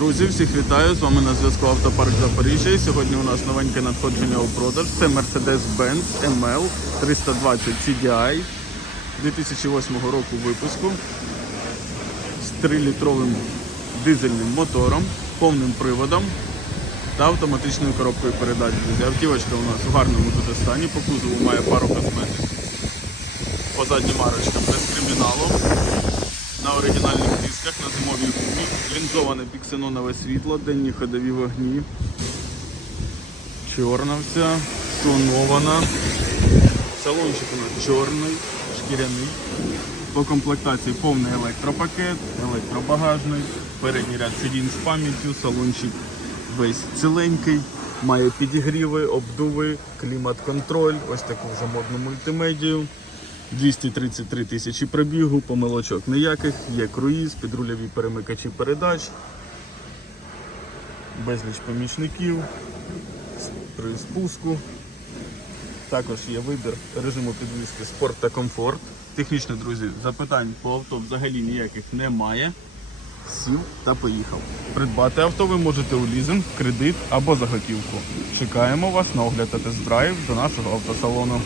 Друзі, всіх вітаю! З вами на зв'язку Автопарк Запоріжжя. Сьогодні у нас новеньке надходження у продаж. Це Mercedes-Benz ML 320 CDI 2008 року випуску з 3-літровим дизельним мотором, повним приводом та автоматичною коробкою передач. Друзі, автівочка у нас у гарному дуже стані. По кузову має пару косметик. По заднім марочкам без криміналу на оригінальних дисках на зимовій гумі, лінзоване піксенонове світло, денні ходові вогні, чорна вся, тонована, салончик у нас чорний, шкіряний. По комплектації повний електропакет, електробагажник, передній ряд сидінь з пам'яттю, салончик весь ціленький, має підігріви, обдуви, клімат-контроль, ось таку вже модну мультимедію. 233 тисячі пробігу, помилочок ніяких, є круїз, підрульові перемикачі передач, безліч помічників, при спуску. Також є вибір режиму підвізки спорт та комфорт. Технічно, друзі, запитань по авто взагалі ніяких немає. Сів та поїхав. Придбати авто ви можете у лізинг, кредит або за готівку. Чекаємо вас на огляд та тест-драйв до нашого автосалону.